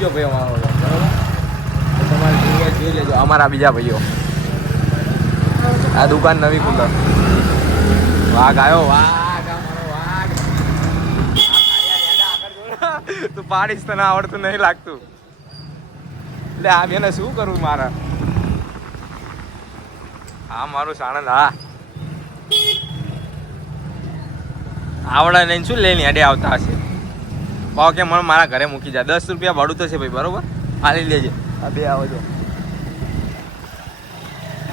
ગયો ભાઈ અમારો બરાબર. તમારે જોઈએ જોઈ લેજો અમારા બીજા ભાઈઓ. આ દુકાન નવી ખુલ્લો. વાઘ આવ્યો વાઘ અમારો વાઘ. તું પાડીશ તને આવડતું નહીં લાગતું. એટલે આ બેને શું કરવું મારા. હા મારું સાણંદ. હા આવડે લઈને શું લઈને હેડે આવતા હશે. ભાવ કે મને મારા ઘરે મૂકી જાય. 10 રૂપિયા ભાડું તો છે ભાઈ બરોબર. હાલી લેજે. આ બે આવો છો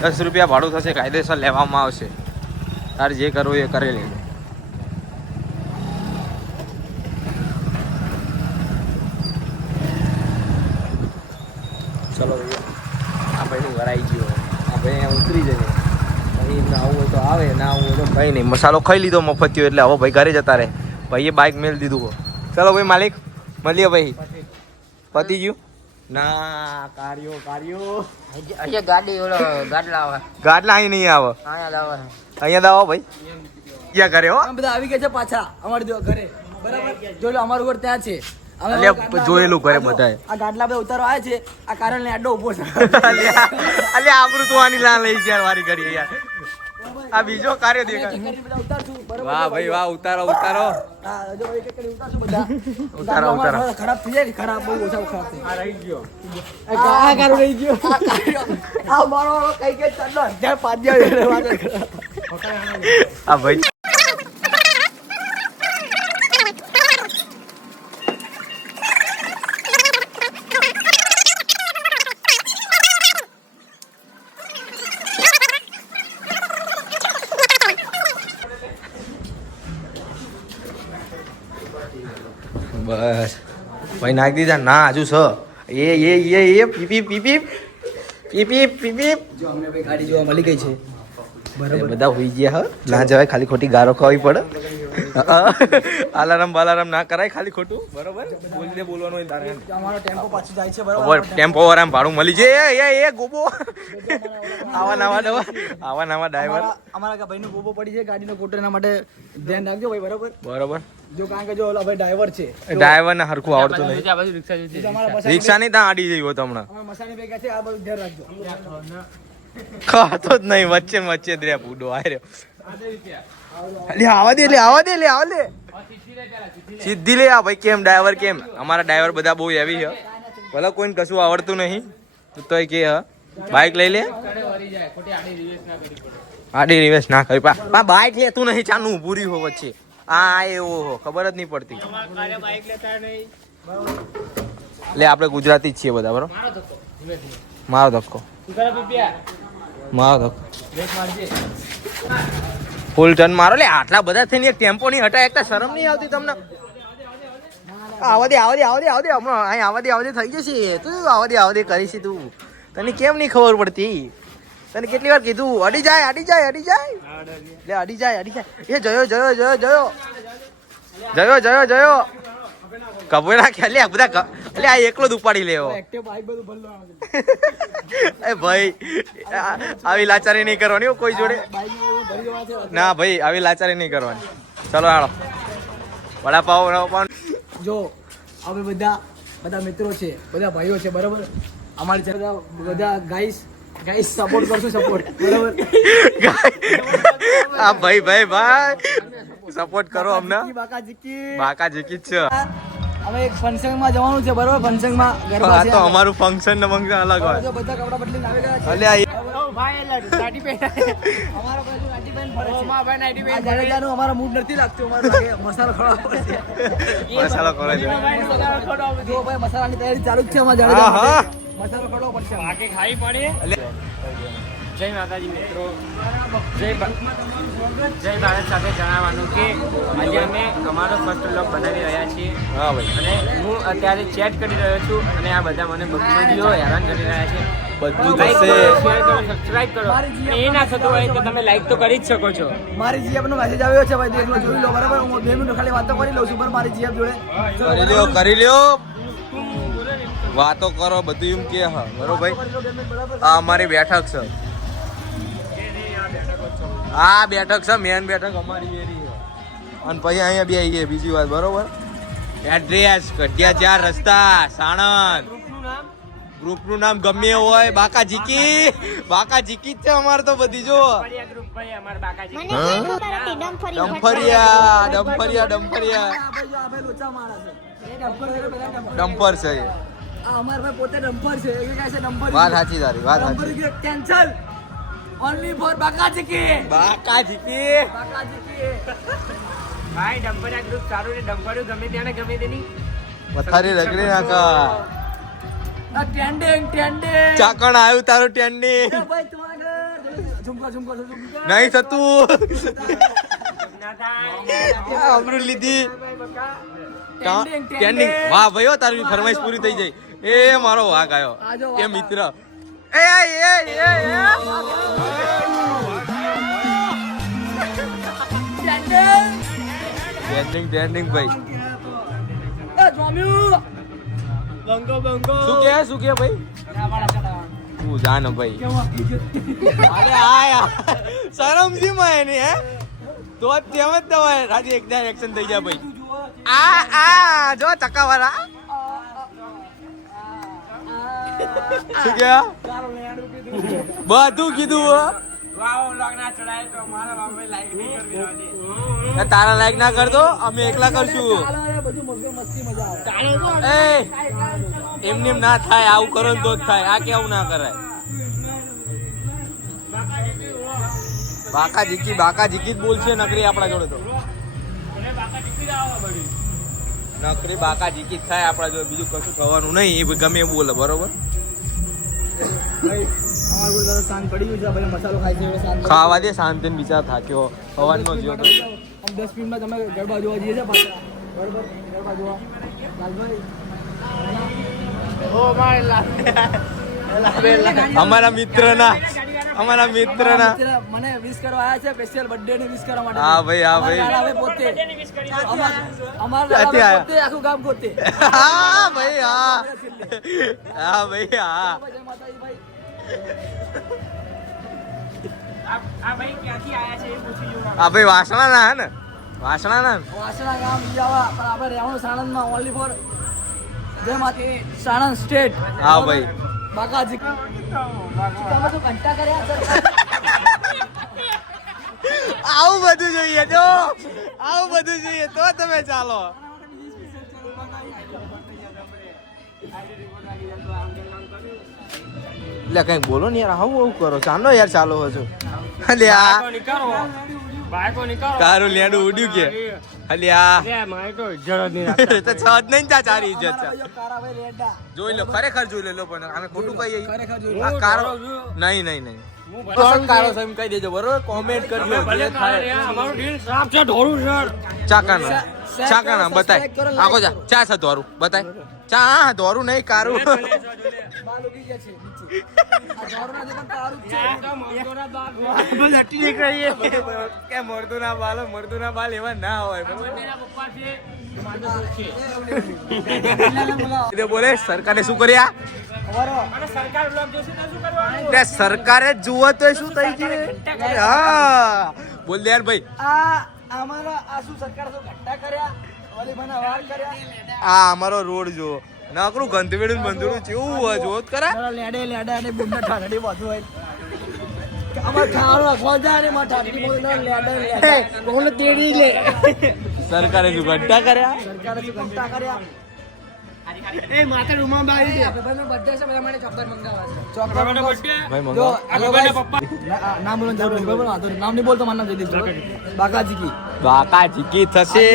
10 રૂપિયા ભાડું થશે. કાયદેસર લેવામાં આવશે. તારે જે કરવું એ કરી લેજો. ચલો આ ભાઈ વરાઈ ગયો. આ ભાઈ ઉતરી જશે. ભાઈ ના આવું હોય તો આવે, ના આવું હોય તો ભાઈ નહીં. મસાલો ખાઈ લીધો મફતિયો એટલે હવે ભાઈ ઘરે જતા રહે. ભાઈએ બાઇક મેળ દીધું. ચલો ભાઈ માલિક મળીએ ભાઈ. પતી ગયું ના કાર્યો અહીંયા ગાડી ઓલો ગાડલા આવે. ગાડલા અહીં નહીં આવે. અહીંયા દાવો ભાઈ. ક્યાં ઘરે હો બધા આવી ગયા છે પાછા અમારી ઘરે બરાબર. જો અમારું ઘર ત્યાં છે. જોયેલું ઘરે બધાએ. આ ગાડલા બધા ઉતારો આવે છે. આ કારણ આડો ઉભો છે. અલ્યા આબરૂ તો આની ના લઈ યાર વારી ઘડી યાર. આ બીજો કાર્ય દેખાય. વાહ ભાઈ વાહ. ઉતારો ઉતારો ઉતારો. ખરાબ થઈ જાય. ખરાબ બહુ ઓછા ખરાબ થઈ. આ રહી ગયો. આ કારો રહી ગયો. આ મારો કઈ કે ચાલો ત્યાં પાંચ આ ભાઈ બસ ભાઈ નાખી દીધા. ના હજુ છ. એ પીપી પીપી પીપી પીપી. જો અમને ભાઈ ગાડી જોવા મળી ગઈ છે બરાબર. બધા હોઈ ગયા. હા ના જવાય. ખાલી ખોટી ગારો ખવાવી પડે. અલાર્મ બાલાર્મ ના કરાય ખાલી ખોટું બરોબર. બોલીને બોલવાનું હોય તારે. અમારો ટેમ્પો પાછું જાય છે બરાબર. ટેમ્પો વાળા ભાડું મળી જાય. એ ગોબો આવા નવા ડ્રાઈવર. અમારા ભાઈનો ગોબો પડી છે ગાડીનો કોટો. એના માટે ધ્યાન રાખજો ભાઈ બરાબર. બરોબર. જો કારણ કે જો ઓલા ભાઈ ડ્રાઈવર છે. ડ્રાઈવર ને હરખું આવડતું નહીં. રિક્ષા ની ત્યાં આડી જઈ હોત હમણાં. મસાણી ભેગા છે. આ બધું ધ્યાન રાખજો. ખાતો જ નહીં. વચ્ચે વચ્ચે જ રે બુડો આય આવા દે. આવા દે. સીધી લે. આ ભાઈ કેમ ડ્રાઈવર કેમ. અમારા ડ્રાઈવર બધા બહુ હેવી છે. ભલે કોઈને કશું આવડતું નહીં તોય કે બાઇક લઈ લે. આડી રિવેશ ના કરી. પા બાઇક લેતું નહીં. ચાનું પૂરી હો વચ્ચે. આ એવો ખબર જ નહીં પડતી. લે આપણે ગુજરાતી જ છીએ બધા બરોબર. મારો ધક્કો ફૂલ ટર્ન મારો. લે આટલા બધા થઈને એક ટેમ્પો નહીં હટાય. એકતા શરમ નહીં આવતી તમને. આવા દે હમણાં અહીં આવા દે થઈ જશે. તું આવા દે કરીશ તું. તને કેમ નહીં ખબર પડતી. તને કેટલી વાર કીધું અડી જાય. લે અડી જાય. એ જયો કબોય નાખ્યા. લે બધા એટલે આ એકલો જ ઉપાડી લેવો. એ ભાઈ આવી લાચારી નહીં કરવાની કોઈ જોડે. ના ભાઈ આવી લાચારી નહીં કરવાની. ચલો હાલો વડાપાવ. જો હવે બધા મિત્રો છે. બધા ભાઈઓ છે બરાબર. અમારી બધા ગાઈસ સપોર્ટ કરશું. સપોર્ટ બરાબર. આ ભાઈ સપોર્ટ કરો અમને. બાકા જીકી જ છે. હવે એક ફંક્શન માં જવાનું છે બરાબર. ફંક્શન માં ગરબા છે. તો અમારું ફંક્શન ને ફંક્શન અલગ હોય. જો બધા કપડા બદલીને આવી ગયા છે. અલ્યા ભાઈ નાઈટી પેન્ટ અમારો ભાઈ નાઈટી પેન્ટ ફરે છે. ભાઈ નાઈટી પેન્ટ જાડેજાનું અમારો મૂડ નથી લાગતું. અમારો મસાલો ખવડાવવો પડશે. મસાલો ખવડાવજો. જો ભાઈ મસાલાની તૈયારી ચાલુ જ છે. અમાર જાડેજા મસાલો ખવડાવવો પડશે. બાકી ખાઈ પડે. જય માતાજી મિત્રો. જય ભારત સાથે જણાવવાનું કે આજે અમે અમારો ફર્સ્ટ વ્લોગ બનાવી રહ્યા છીએ. હા ભાઈ. અને હું અત્યારે ચેટ કરી રહ્યો છું અને આ બધા મને વિડીયો હેરાન કરી રહ્યા છે. બધું લાઈક થશે. કરો, શેર કરો, સબસ્ક્રાઇબ કરો. અને એ ના થતું હોય તો તમે લાઈક તો કરી જ શકો છો. મારી જીએફ નો મેસેજ આવ્યો છે ભાઈ. દેખ લો, જોઈ લો બરાબર. હું 2 મિનિટ ખાલી વાતો કરી લઉં છું પર મારી જીએફ જોડે. કરી લ્યો વાતો કરો બધું એમ કે. હા બરોબર ભાઈ. આ અમારી બેઠક છે. આ બેઠક છે મેન બેઠક અમારી એરી. અને પછી અહીંયા બે આવીએ બીજી વાત બરોબર. એડ્રેસ કઢિયા 4 રસ્તા સાણંદ. ગ્રુપનું નામ ગ્રુપનું નામ ગમે એવું હોય, બાકા જીકી જ છે અમારે તો બધી. જો ફરિયા ગ્રુપ ભાઈ અમાર બાકાજી. મને કોઈ ખબર હતી ડમ્ફરી ડમ્ફરિયા. આ ભાઈ જો આ ભાઈ લોચા માણસ છે. એ ડમ્પર છે, બધા ડમ્પર. ડમ્પર છે. આ અમાર ભાઈ પોતે ડમ્પર છે. એ કહે છે ડમ્પર. વાત સાચી તારી, વાત ડમ્પર સાચી. કે કેન્સલ. ઓન્લી ફોર બાકાજી કે. બાકા જીકી. બાકાજી કે. ભાઈ ડમ્પરિયા ગ્રુપ સારું ને ડમ્પરિયું ગમે ત્યાં ને ગમે તેની પથારી રગડી નાખા. આ ટ્રેન્ડિંગ ચાકણ આવ્યું તારું ટેન્ડી. ભાઈ તું આગળ ઝુમકો નહીં થતું. ના થાય. અમૃત લીધી. Trending. ટેન્ડિંગ. વાહ ભાઈ હો, તારી ફરમાઈશ પૂરી થઈ જાય. એ મારો વાઘ આવ્યો. આજો એ વાઘ. મિત્ર. ટ્રેન્ડિંગ ભાઈ. એ જોમ્યુ બંગો બંગો શું કે ભાઈ? તું જાન ભાઈ. અરે આ શરમ છે મને હે. તો જ તેમ જ દવાય રાજી એકદમ એક્શન થઈ જાય ભાઈ. આ જો ચક્કાવાળા. શું કે? બધું કીધું હો. વાવ લોગ ના ચડાય તો મારા બાપે લાઈક નહીં કરવી રહી. એ તારા લાયક ના કરતો, અમે એકલા કરશું. બધું મસ્તી મજા આવે. એ એમને એમ ના થાય, આવું કરો ને તો જ થાય. આ કેવું ના કરાય. બાકા જીકી જ બોલશે નકરી આપણા જોડે તો. નકરી બાકા જીકી જ થાય આપણા જોડે, બીજું કશું થવાનું નહીં. એ ગમે એ બોલે બરોબર. ભાઈ અમારું બોલ સાંજ પડી ગયું છે. ભાઈ મસાલો ખાય છે. સાંજ ખાવા દે શાંતિ ને બિચાર થાક્યો હવાનો જીવો તો. 10 મિનિટમાં તમે ગરબા જોવા જઈએ છે પાછા. બરોબર ગરબા જોવા લાલભાઈ. અમારા મિત્રના મને વિશ કરવા આવ્યા છે સ્પેશિયલ બર્થડે ની વિશ કરવા માટે. હા ભાઈ, હા ભાઈ. અમારા દાદા પોતે અમારા ક્યાંથી દાદા આયા? પોતે આખું ગામ પોતે. હા ભાઈ, હા ભાઈ, હા. જય માતાજી ભાઈ. આ ભાઈ ક્યાંથી આયા છે એ પૂછી જોવા. હા ભાઈ, વાસણાના હે ને? વાસણાના ને? વાસણા ગામ ઈજાવા પણ આપણે રહેવાનું સાણંદમાં ઓનલી ફોર જય માતા સાણંદ સ્ટેટ. હા ભાઈ. બાકાજી તમે તો ઘંટા કર્યા સર. આવું બધું જોઈએ જો, આવું બધું જોઈએ તો તમે ચાલો. એટલે કઈક બોલો ને યાર, આવું કરો. ચાલો યાર, ચાલો હજુ. અલ્યા બાઈકો નીકાળો. તારું લેડું ઉડ્યું કે? અલ્યા મારે તો ઇજ્જત જ નહીં રાખતા. તો છ જ નહીં તા ચારી ઇજ્જત છે. કારાભાઈ રેડા જોઈ લો, ખરેખર જોઈ લે લો. પણ અમે ખોટું કહીએ? ખરેખર જોઈ આ કારો નહીં. હું ભલે તો સર કારો છે એમ કહી દેજો બરોબર. કોમેન્ટ કરજો ભલે જે થાય. અમારું દિલ સાફ છે, ઢોળું છે. ચાકાના બતાય. આખો ચા છે ધોરું બતાય. ચા ધોરું નહીં, કારું. બાલ ઉગી ગયા છે નીચે. આ ઝાડના જે પણ કારું જ છે. કે મરદુના બાલ એવા ના હોય. બંનેના પપ્પા છે, માનો છે. એટલે બોલે સરકારે શું કર્યા? અમારો અને સરકાર બ્લોક જોશે તો શું કરવાનું? તે સરકારે જ જુઓ તો શું થઈ ગયું? હા બોલ દે યાર ભાઈ. આ અમારા આ શું સરકાર શું ઘટ્ટા કર્યા ઓલી મને વાર કર્યા. આ અમારો રોડ જો નકરું ગંધવેડું બંધુડું જેવું હોય જોત કરા. મારા લેડે અને બુંડા ઠાઠડી બધું હોય. અમાર ખાવાનો ખોજા ને માર ઠાઠડી બોલ લેડે કોણ તેડી લે. સરકારે શું ગड्ढा કર્યા? સરકારે શું ઘટ્ટા કર્યા. એ માતા રૂમમાં બારી દે. ભાઈનો બર્થડે છે બધા માટે ચોકલેટ મંગાવવા છે. તમારો birthday? ભાઈ જો મંગાવો. હેલો ભાઈના ગાઈસ. પપ્પા. નામ બોલવાનું જરૂર નથી બરાબર વાંધો નહીં. નામ નહીં બોલતો મારું નામ જયદીપ બરાબર. બાકાજી કી બાકા જીકી થશે.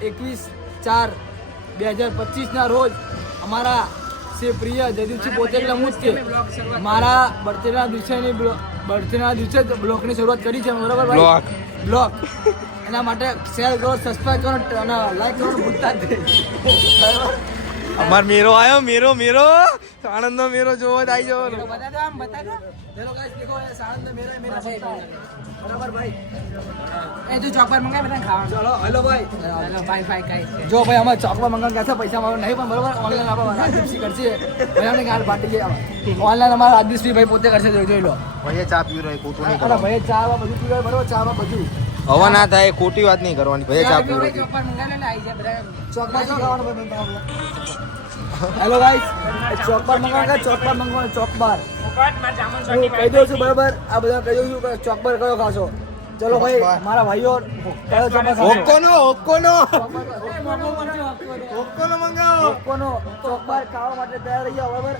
21/4/2025 ના રોજ અમારા સે પ્રિય જયદીપજી પોતે એટલે હું જ છે. મારા બર્થડેના દિવસે જ બ્લોગની શરૂઆત કરી છે બરાબર ભાઈ. બ્લોગ એના માટે શેર કરો, સબસ્ક્રાઇબ કરો અને લાઈક કરો ભૂલતા જ નહીં. અમાર મેરો આવ્યો. મેરો આનંદ નો મેરો જોવો જ આવી જાવ. બતા દો આમ બતા દો. ચલો ગાઈસ દેખો ये सानंद में मेरा सबका है बराबर भाई. એ તું ચોકલેટ મંગાવી બધા ખાવાનું. ચલો હેલો ભાઈ. હેલો ભાઈ ગાઈસ. જો ભાઈ અમારે ચોકલેટ મંગાવવા ગયા છે પૈસા મારો નહીં પણ બરાબર ઓનલાઈન આપણે રાજદીપસિંહ કરશે ભાઈ. અમને ગાલ પાટી ગયા ઓનલાઈન અમારા રાજદીપસિંહ ભાઈ પોતે કરશે જોઈ લો. ભાઈ ચા પી રહ્યો ખોટું નહીં અરે ભાઈ ચા બધું પીવાય બરાબર. ચામાં બધું હવે ના થાય ખોટી વાત નહીં કરવાની ભાઈ ચા પીવો ચોકબાર શું ખાવાનું ભાઈ બતાવો. હેલો ગાઈસ ચોકબાર મંગાવો ચોકબાર મંગાવો ચોકબાર હું કહી દઉં છું બરાબર આ બધા કહી દઉં છું કે ચોકબાર કયો ખાશો ચલો ભાઈ મારા ભાઈઓ કયો ચોકબાર ખાશો? ઓક્કોનો ઓક્કોનો ચોકબાર ખાવા માટે તૈયાર રહી જાઓ બરાબર.